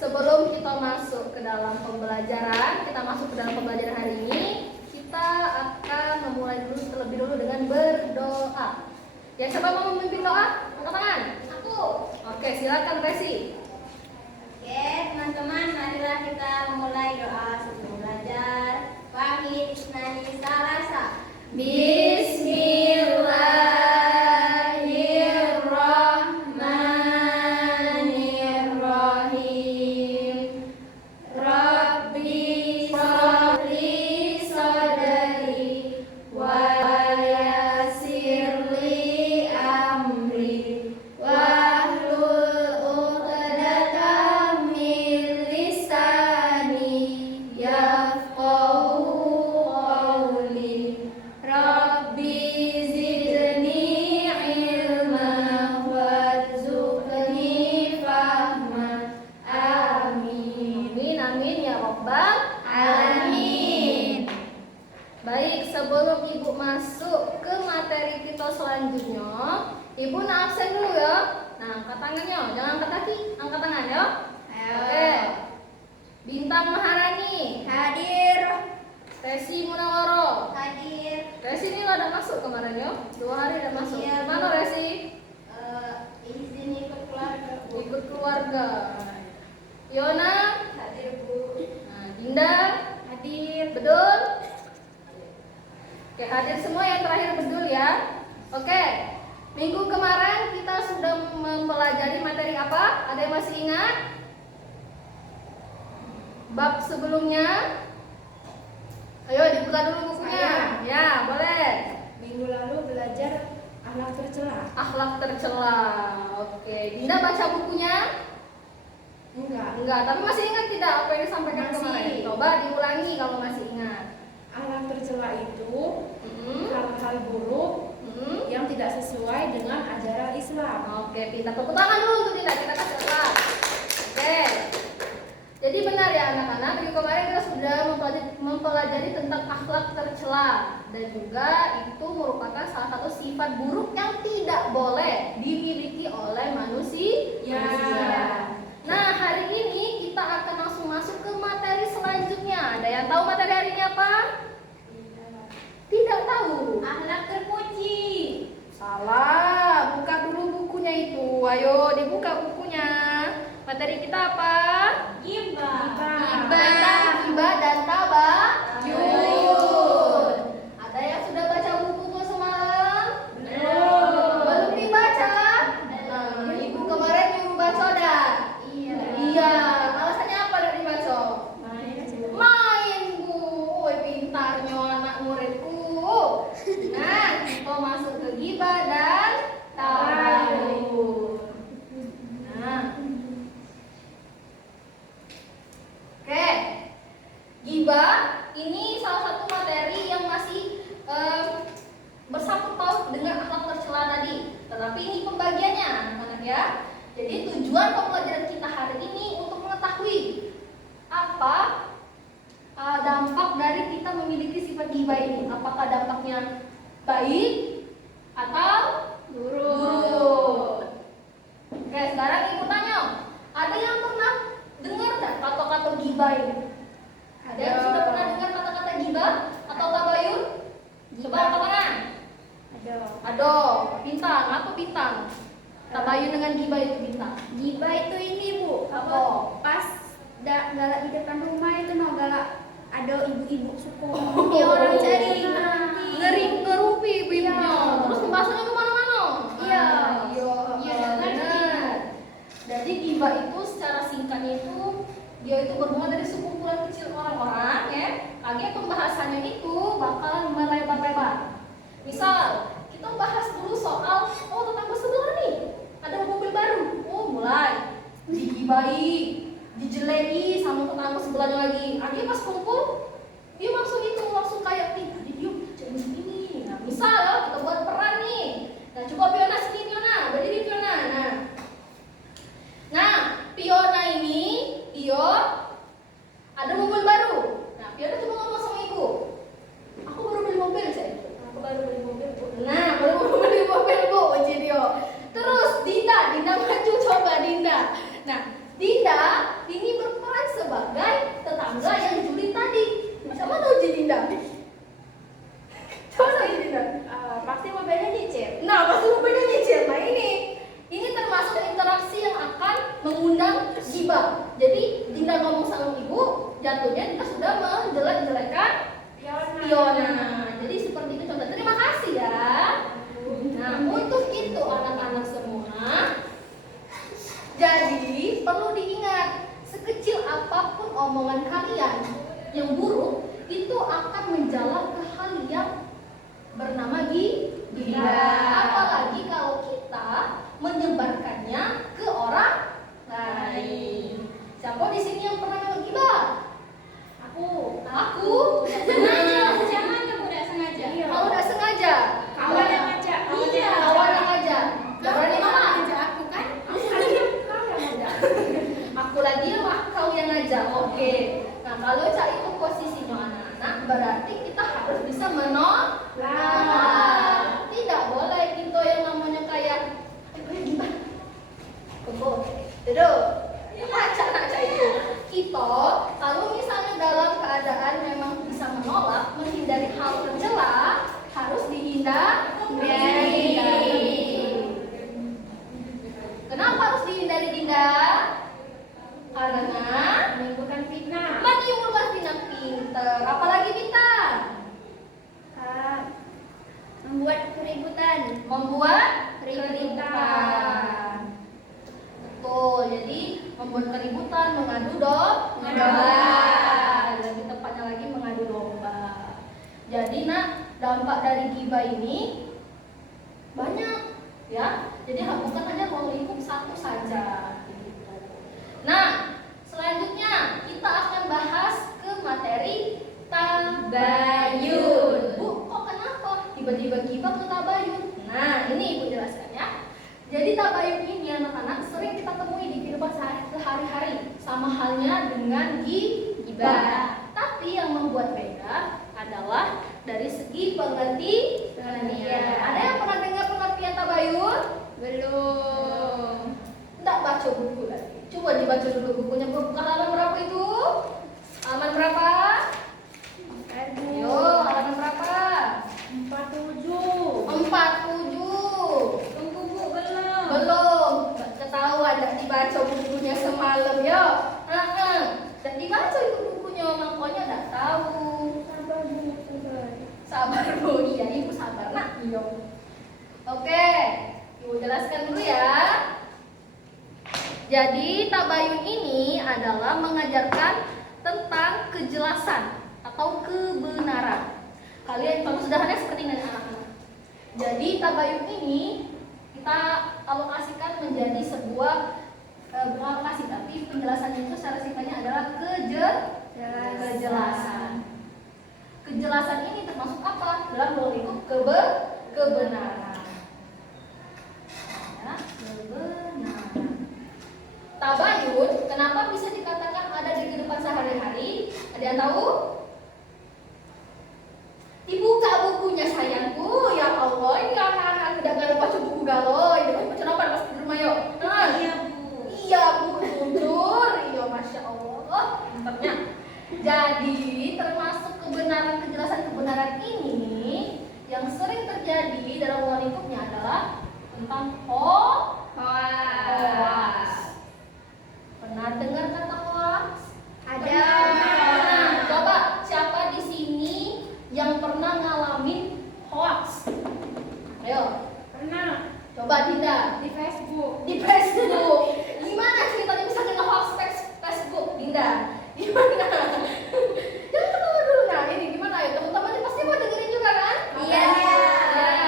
Sebelum kita masuk ke dalam pembelajaran, hari ini, kita akan memulai dulu terlebih dulu dengan berdoa. Ya, siapa mau memimpin doa? Angkat tangan. Aku. Oke, silakan Resi. Oke, teman-teman, marilah kita mulai doa sebelum belajar. Wahid Isnani Salasa. Bismillahirrahmanirrahim. Rabbi sholli sodari wa yassirli amri wahlul uqdatam min lisani yafqahu qawli. Rabbi zidni ilma warzuqni fahma. Amin. Amin ya Rabbal Alamin. Baik, sebelum Ibu masuk ke materi kita selanjutnya, Ibu absen dulu ya. Nah, angkat tangannya, jangan angkat kaki, angkat tangan ya. Oke. Bintang Maharani, Hadir. Resi Munawaro. Hadir. Resi ini lo udah masuk kemarin ya? 2 hari udah masuk. Iya, Mana Bu. Resi? Izin ikut keluarga. Ikut keluarga. Yona, Hadir, Bu. nah, Dinda, Hadir. Bedul. Oke, hadir semua yang terakhir Bedul ya. Oke. Minggu kemarin kita sudah mempelajari materi apa? Ada yang masih ingat? Bab sebelumnya? Ayo dibuka dulu bukunya. Ya, boleh. Minggu lalu belajar akhlak tercela. Akhlak tercela. Oke, Dinda baca bukunya? Enggak, tapi masih ingat tidak apa yang disampaikan Masih. kemarin? Coba diulangi kalau masih ingat. Akhlak tercela itu Mm-mm. hal-hal buruk Mm-mm. yang tidak sesuai dengan ajaran Islam. Oke, kita tepuk tangan dulu untuk Dinda, kita kasih aplaus. Oke. Jadi benar ya anak-anak, minggu kemarin kita sudah mempelajari tentang akhlak tercela dan juga itu merupakan salah satu sifat buruk yang tidak boleh dimiliki oleh manusia. Nah, hari ini kita akan langsung masuk ke materi selanjutnya. Ada yang tahu materi hari ini apa? Tidak tahu. Akhlak terpuji. Salah, buka dulu bukunya itu. Ayo dibuka bukunya. Materi kita apa? Ghibah. Tentang ghibah dan tabayun. Ada yang sudah baca buku semalam? Belum dibaca? Nah, Ibu kemarin nyuruh baca dah. Iya. Alasannya apa dari dibaca? Main Bu. Woi, pintarnya anak muridku. Nah, kita masuk ke ghibah dan tabayun. Nah. Oke, ghibah ini salah satu materi yang masih bersangkut paut dengan akhlak tercela tadi. Tetapi ini pembagiannya, anak-anak ya. Jadi tujuan pembelajaran kita hari ini untuk mengetahui apa dampak dari kita memiliki sifat ghibah ini. Apakah dampaknya baik atau buruk? Oke, sekarang Ibu tanya, ada yang pernah dengar nggak kata-kata ghibah ini? Ada yang sudah pernah dengar kata-kata ghibah atau tabayun? Coba angkat tangan. Ada. Bintang, apa bintang? Tabayun dengan ghibah itu bintang. Ghibah itu ini, Bu. Apa? Pas galak di depan rumah itu mau galak ada ibu-ibu suku. Oh. Dia orang cari Ngerupi ibunya. Iya. Terus pembahasannya kemana-mana. Iya. Iya, benar. Jadi ghibah itu secara singkatnya itu dia itu bermula dari sekumpulan kecil orang-orang ya. Akhirnya pembahasannya itu bakal melebar-lebar. Misal kita bahas dulu soal tetangga sebelah nih ada mobil baru. Mulai digibahi, dijeleki sama tetangga sebelahnya lagi. Akhirnya pas kumpul dia langsung kayak nih tadi dia jadi begini. Nah, misal kita buat peran nih. Nah, coba Fiona sini Fiona, berdiri Fiona. Nah, Fiona ini dia ada mobil baru. Nah, Fiona coba ngomong sama ibu. Aku baru beli mobil, saya. Aku baru beli mobil, Bu. Nah, baru beli mobil, Bu. Jadi Terus Dinda maju coba Dinda. Nah, Dinda Jadi Dinda ngomong sama ibu, jatuhnya Dinda sudah menjelek-jelekan Fiona. Jadi seperti itu contoh. Terima kasih ya. Nah, untuk itu anak-anak semua, jadi perlu diingat, sekecil apapun omongan kalian yang buruk itu akan menjalar ke hal yang bernama ghibah. Apalagi kalau kita menyebarkannya ke orang lain. Siapa di sini yang pernah ghibah? Aku. Sengaja, jangan kamu tidak sengaja. Kalau tidak sengaja, Kawan yang ngajak. iya, kawan yang ngajak. Berani mana? ngajak aku kan? Aku lagi sama kau yang ngajak. Oke. Nah, kalau Cak itu posisinya anak-anak, berarti kita harus bisa menolak. Tidak boleh kita yang namanya kayak gimana? Kebo. Duduk. Cak itu. Kita kalau misalnya dalam keadaan memang bisa menolak, menghindari hal tercela, harus dihindari. Kenapa harus dihindari, Dinda? Karena Menimbulkan fitnah. menimbulkan fitnah. Pinter. Apalagi Dinda? Membuat keributan. Betul. Jadi membuat keributan, mengadu domba. Lebih tepatnya lagi mengadu domba. Jadi dampak dari ghibah ini banyak ya. Jadi bukan hanya melingkup satu saja. Gitu. Nah, selanjutnya kita akan bahas ke materi tabayun. Bu, kok kenapa tiba-tiba ghibah ke tabayun? Nah, ini Ibu jelaskan ya. Jadi tabayun ini anak-anak sering kita temui di kehidupan sehari-hari, sama halnya dengan ghibah. Tapi yang membuat beda adalah dari segi pengertian. Ada yang pernah dengar pengertian tabayun? Belum. Tidak baca buku lagi. Coba dibaca dulu bukunya. Buka halaman berapa itu? Halaman berapa? Yo, halaman berapa? 47. 47. Tunggu Bu, belum. Belum. Ketahuan tidak dibaca bukunya semalam yo. Dan dibaca itu bukunya, makanya tidak tahu. Sabar Bu, iya Ibu sabar nak. Iya. Oke, Ibu jelaskan dulu ya. Jadi tabayun ini adalah mengajarkan tentang kejelasan atau kebenaran. Kalian kalau sederhananya seperti ini anak-anak. Jadi tabayun ini kita alokasikan menjadi sebuah bukan alokasi, tapi penjelasannya itu secara singkatnya adalah kejelasan. Kejelasan ini termasuk apa? Dalam melingkup kebenaran. Ya, kebenaran. Tabayun, kenapa bisa dikatakan ada di kehidupan sehari-hari? Ada yang tahu? Dibuka bukunya sayangku, ya Allah, ini anak-anak tidak baca buku galau, ini baca apa pas di rumah yuk? Iya Bu, jujur, iya Masya Allah, pinternya. Jadi termasuk kebenaran, kejelasan kebenaran ini yang sering terjadi dalam ruang lingkupnya adalah tentang hoax. Pernah dengar kata hoax? Ada. Nah, coba siapa di sini yang pernah ngalamin hoax? Ayo. Pernah. Coba Dinda. Di Facebook. Di Facebook. Gimana ceritanya bisa kena hoax Facebook, Dinda? Gimana? Jangan ketawa dulu. Nah, ini gimana ya? Teman-teman pasti mau dengerin juga kan? Iya.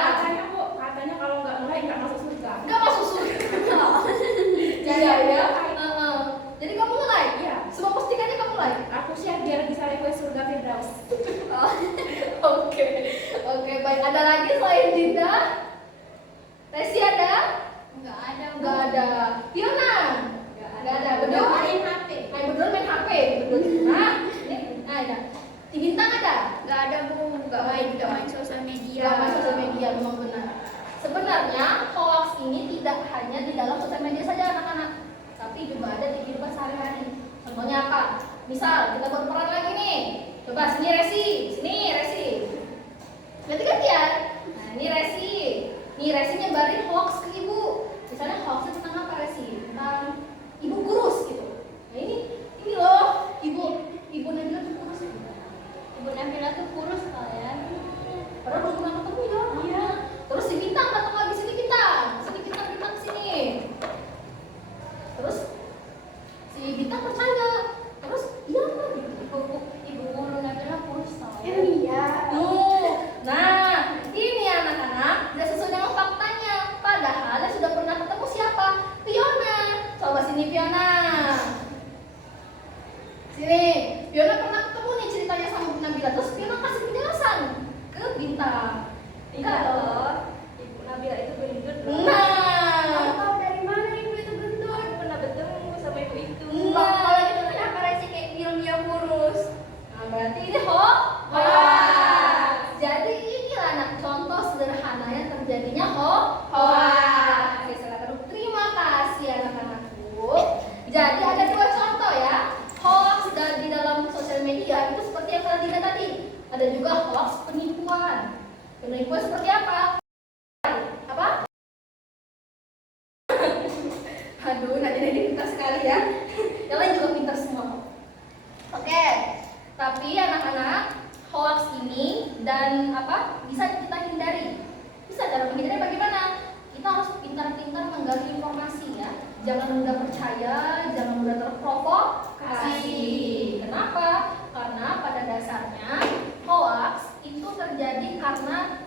Katanya Bu, katanya kalau nggak mulai nggak masuk surga. Nggak masuk surga. Iya ya. Jadi kamu mulai? Iya. Semua postingannya kamu mulai? Aku share biar bisa request surga Firdaus. Oke, baik. Ada lagi selain Dinda? Resi ada? Enggak ada. Enggak ada. Fiona? Enggak ada. Betul? Main HP. Betul main HP. Betul. Nah, ini ada. Di Bintang ada? Enggak ada Bu, enggak main sosial media. Enggak main sosial media, memang benar. Sebenarnya hoax ini tidak hanya di dalam sosial media saja anak-anak, tapi juga ada di kehidupan sehari-hari. Contohnya apa? Misal kita berperan lagi nih. Coba sini Resi, sini Resi. Ganti-gantian. Nah, ini Resi. Nih Resi nyebarin hoax ke Ibu. Misalnya hoaxnya tentang apa Resi? Tentang Ibu kurus gitu. Nah ini Fiona pernah ketemu nih ceritanya sama Bu Nabila, terus Fiona kasih penjelasan ke Bintang. Kalau Ibu Nabila itu gendut loh. Kamu nah, tahu dari mana ibu itu gendut? Aku pernah bertemu sama ibu itu. Loh, kalau gitu kenapa Resi kayak bilang dia kurus? nah berarti ini hoax. Jadi inilah anak contoh sederhana yang terjadinya hoax. Oke, silakan. Terima kasih anak-anakku. Jadi ada dua contoh ya, hoax dan di dalam sosial media itu seperti yang kalian lihat tadi. Ada juga hoax penipuan. Penipuan seperti apa? Apa? Aduh, Nadia ini pintar sekali ya. Yang lain juga pintar semua. Oke, tapi anak-anak, hoax ini dan apa bisa kita hindari. Bisa cara menghindari bagaimana? Kita harus pintar-pintar menggali informasi ya. Jangan mudah percaya, jangan mudah terprovokasi. Kenapa? Karena pada dasarnya hoax itu terjadi karena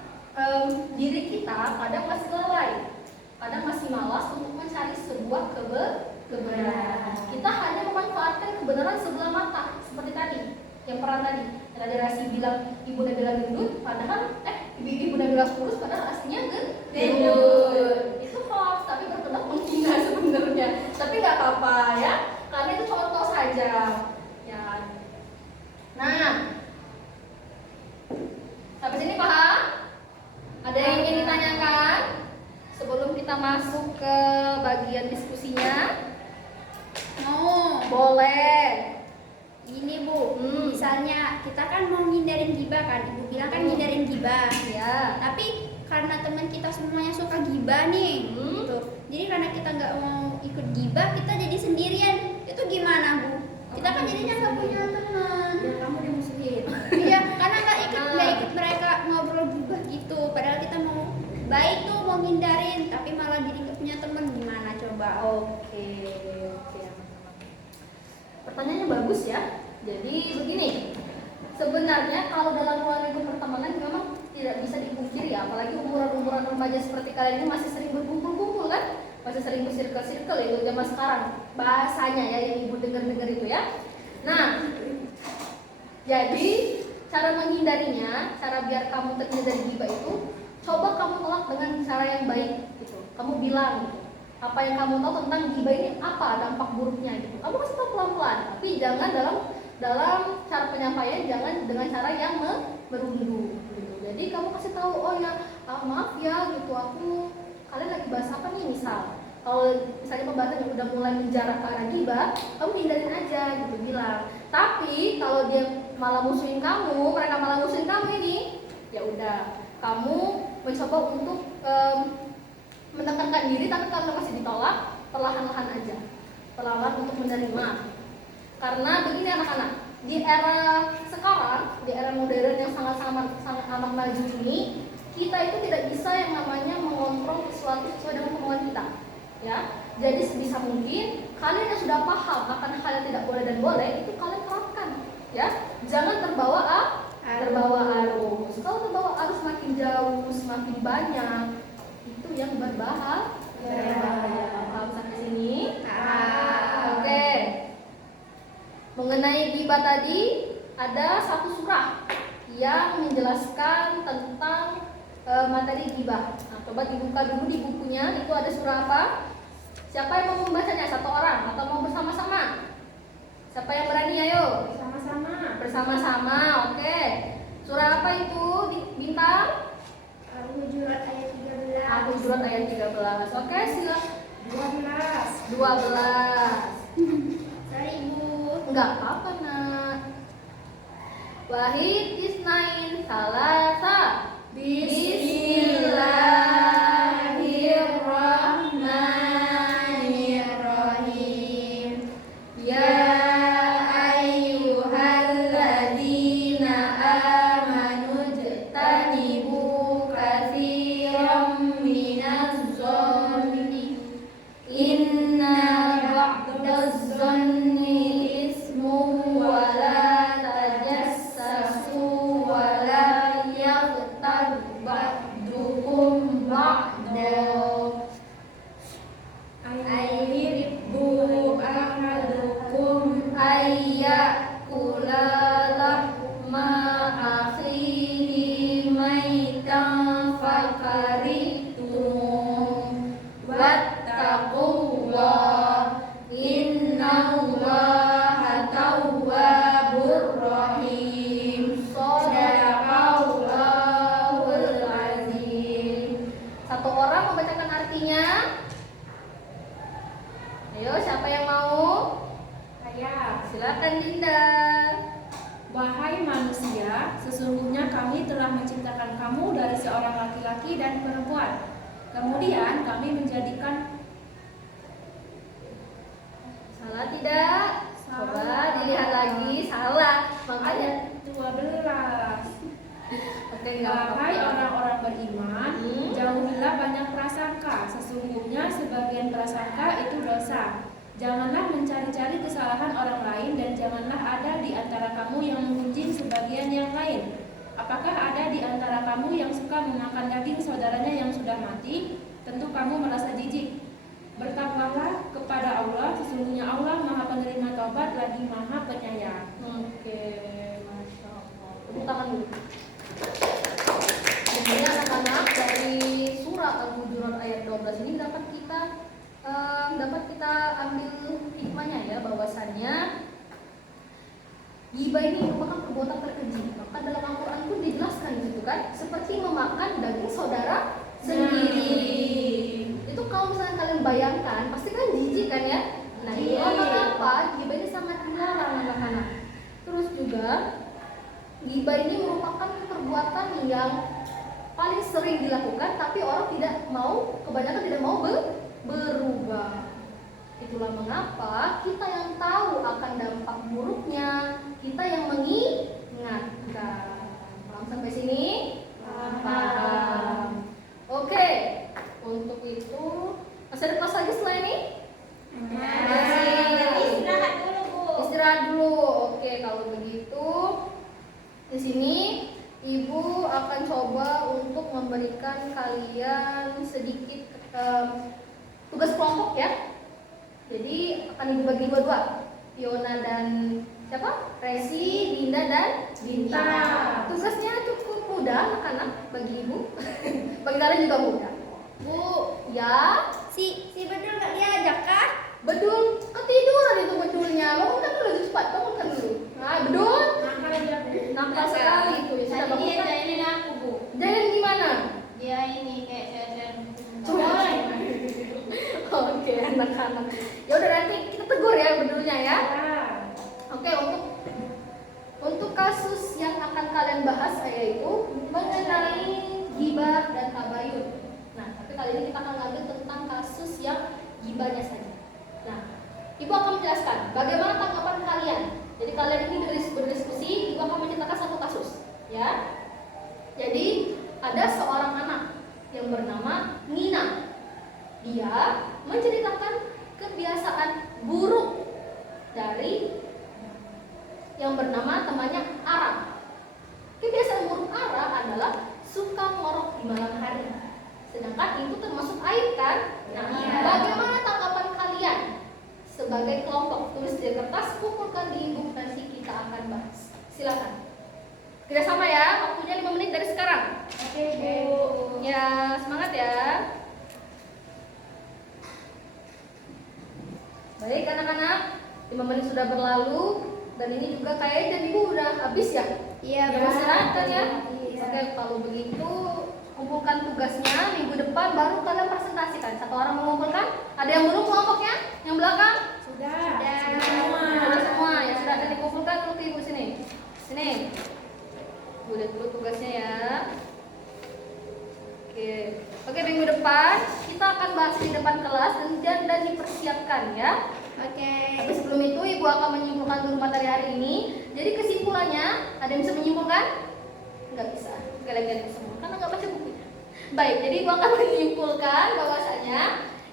diri kita kadang masih lalai, kadang masih malas untuk mencari sebuah kebenaran. Kita hanya memanfaatkan kebenaran sebelah mata, seperti tadi yang pernah tadi. Tadi Rasi bilang ibu Nabila gendut, padahal ibu Nabila kurus, padahal aslinya gendut. Itu hoax, tapi berkendak menghina sebenarnya. Tapi nggak apa-apa ya, karena itu contoh saja. Ya. Nah, sampai sini paham? Ada yang ingin ditanyakan sebelum kita masuk ke bagian diskusinya? Mau. Boleh. Gini Bu, misalnya kita kan mau ngindarin gibah kan, Ibu bilang kan ngindarin gibah. Ya. Tapi karena teman kita semuanya suka gibah nih, Hmm. gitu. Jadi karena kita nggak mau ikut gibah, kita jadi sendirian. Itu gimana Bu? Kita kan jadinya nggak punya teman. Ya, kamu dimusuhin. Iya, karena nggak ikut mereka ngobrol gibah gitu. Padahal kita mau baik tuh, mau ngindarin, tapi malah jadi nggak punya teman. Gimana coba? Oke. Pertanyaannya bagus ya. Jadi begini, sebenarnya kalau dalam ruang lingkup pertemanan memang tidak bisa dipungkiri ya, apalagi umuran-umuran remaja seperti kalian ini masih sering berkumpul-kumpul kan, masih sering bersirkel-sirkel itu zaman sekarang bahasanya ya yang ibu dengar-dengar itu ya. Nah, jadi cara menghindarinya, cara biar kamu terhindar dari gibah itu, coba kamu tolak dengan cara yang baik gitu. Kamu bilang gitu, apa yang kamu tahu tentang gibah ini, apa dampak buruknya gitu. Kamu kasih tahu pelan-pelan, tapi jangan dalam cara penyampaian, jangan dengan cara yang merunduk gitu. Jadi kamu kasih tahu, oh ya maaf ya gitu, kalian lagi bahas apa nih misal. Kalau misalnya pembahasan yang udah mulai menjarak ke arah gibah, kamu hindarin aja gitu, bilang. Tapi kalau dia malah musuhin kamu, mereka malah musuhin kamu ini, ya udah, kamu mencoba untuk menekankan diri, tapi kalau masih ditolak, perlahan-lahan aja, perlahan untuk menerima. Karena begini anak-anak, di era sekarang, di era modern yang sangat amat maju ini, kita itu tidak bisa yang namanya mengontrol sesuatu sesuai dengan kemauan kita, ya. Jadi sebisa mungkin kalian yang sudah paham akan hal yang tidak boleh dan boleh itu kalian terapkan, ya. Jangan terbawa arus. Kalau terbawa arus semakin jauh, semakin banyak, itu yang berbahaya. Paham sampai sini? Oke. Mengenai gibah tadi, ada satu surah yang menjelaskan tentang materi gibah. Nah, coba dibuka dulu di bukunya, itu ada surah apa? Siapa yang mau membacanya? Satu orang atau mau bersama-sama? Siapa yang berani? Ayo. Sama-sama. Bersama-sama, oke. Surah apa itu, Bintang? Al-Hujurat ayat 13. Al-Hujurat ayat 13. Oke, silakan. 12. Sorry Ibu. Enggak apa-apa, Nak. Wahid isnain salasa. Bismillahirrahmanirrahim. Ya ayyuhalladzina amanu jtanibu katsiran minaz zanni inna ba'daz zanni ismu wa la tajassasu wa la yaghtab ba'dukum ba'da ayyuhibbu ahadukum ayya ya'kula lahma akhihi maitan fakarihtum wattaqullah innallaha tawwabur rahim. Shadaqallahul azim. Satu orang membacakan artinya. Ayo, siapa yang mau? Saya. Silakan Dinda. Wahai manusia, sesungguhnya kami telah menciptakan kamu dari seorang laki-laki dan perempuan. Kemudian kami menjadikan Salah tidak? Coba dilihat lagi. Salah. Makanya 12. oke, enggak Wahai apa-apa. orang-orang beriman, jauhilah banyak prasangka. Sesungguhnya sebagian prasangka itu dosa. Janganlah mencari-cari kesalahan orang lain dan janganlah ada di antara kamu yang menggunjing sebagian yang lain. Apakah ada di antara kamu yang suka memakan daging saudaranya yang sudah mati? Tentu kamu merasa jijik. Bertakwalah kepada Allah, sesungguhnya Allah Maha Penerima Taubat lagi Maha Penyayang. Oke, Masya Allah. Tepuk tangan dulu. Jadi anak-anak, dari surat Al-Hujurat ayat 12 ini dapat kita ambil hikmahnya ya, bahwasannya ghibah ini merupakan perbuatan terkeji. Maka dalam Al-Quran pun dijelaskan gitu kan, seperti memakan daging saudara sendiri. Itu kalau misalnya kalian bayangkan, pasti kan jijik kan ya. Nah, itu mengapa ghibah ini sangat dilarang anak-anak. Terus juga ghibah ini merupakan perbuatan yang paling sering dilakukan, tapi orang kebanyakan tidak mau berubah. Itulah mengapa kita yang tahu akan dampak buruknya, kita yang mengingatkan. Paham sampai sini? Paham. Oke, untuk itu masih ada kelas lagi setelah ini? Istirahat dulu, Bu. Istirahat dulu. Oke, kalau begitu di sini Ibu akan coba untuk memberikan kalian sedikit tugas kelompok ya. Jadi akan Ibu bagi dua-dua, Fiona dan siapa? Resi, Dinda dan Dinta. Tugasnya cukup mudah anak-anak bagi Ibu. Bagi kalian juga mudah. Bu, ya. Si Bedul nggak diajak kah? Bedul ketiduran itu bedulnya. Bangunkan dulu cepat, bangunkan dulu. Nah, bedul. Nakal sekali itu ya. Sudah Tadi dia bangunkan. jailin aku, Bu. Jalan gimana? Dia ini kayak saya. Coba. Oke, anak-anak. Ya udah, nanti kita tegur ya bedulnya ya. Oke, untuk kasus yang akan kalian bahas yaitu mengenai ghibah dan tabayun. Nah, tapi kali ini kita akan ngambil tentang kasus yang ghibahnya saja. Nah, Ibu akan menjelaskan bagaimana tanggapan kalian. Jadi kalian ini berdiskusi, Ibu akan menceritakan satu kasus, ya. Jadi ada seorang anak yang bernama Nina. Dia menceritakan kebiasaan buruk dari yang bernama temannya Ara. Kebiasaan buruk Ara adalah suka ngorok di malam hari. Sedangkan itu termasuk aib kan? Nah, bagaimana tanggapan kalian? Sebagai kelompok, tulis di kertas, kumpulkan di Ibu, nanti kita akan bahas. Silakan. Kita sama ya, waktunya 5 menit dari sekarang. Oke, Bu. Ya, semangat ya. Baik anak-anak, 5 menit sudah berlalu dan ini juga kayaknya dan Ibu udah habis ya? Iya, Ya, Bu. silakan ya. Iya. Oke, kalau begitu kumpulkan tugasnya, minggu depan baru kalian presentasikan. Satu orang mengumpulkan. Ada yang belum kelompoknya? Yang belakang? Sudah. Sudah semua. Ya sudah, dan dikumpulkan dulu ke Ibu sini. Sini. Ibu lihat dulu tugasnya ya. Oke, minggu depan kita akan bahas di depan kelas dan dipersiapkan ya. Oke. Tapi sebelum itu Ibu akan menyimpulkan dulu materi hari ini. Jadi kesimpulannya, ada yang bisa menyimpulkan? Nggak bisa. Kalian semua karena nggak baca bukunya. Baik, jadi Ibu akan menyimpulkan bahwasanya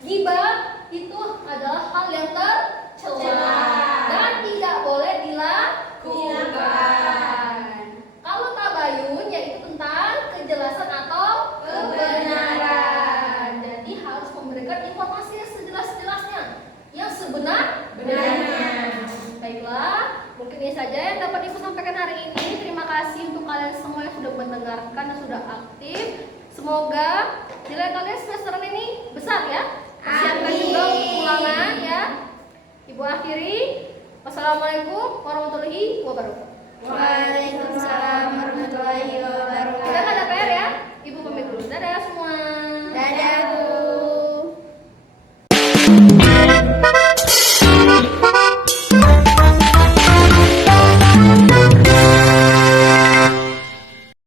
ghibah itu adalah hal yang tercela dan tidak boleh dilakukan. Kalau tabayun yaitu tentang kejelasan atau kebenaran. Jadi harus memberikan informasi yang sejelas-jelasnya, yang sebenarnya. Baiklah, mungkin ini saja yang dapat Ibu sampaikan hari ini. Terima kasih untuk kalian semua yang sudah mendengarkan dan sudah aktif. Semoga nilai kalian semester ini besar ya. Siapkan juga untuk ulangan ya. Ibu akhiri. Wassalamualaikum warahmatullahi wabarakatuh. Waalaikumsalam.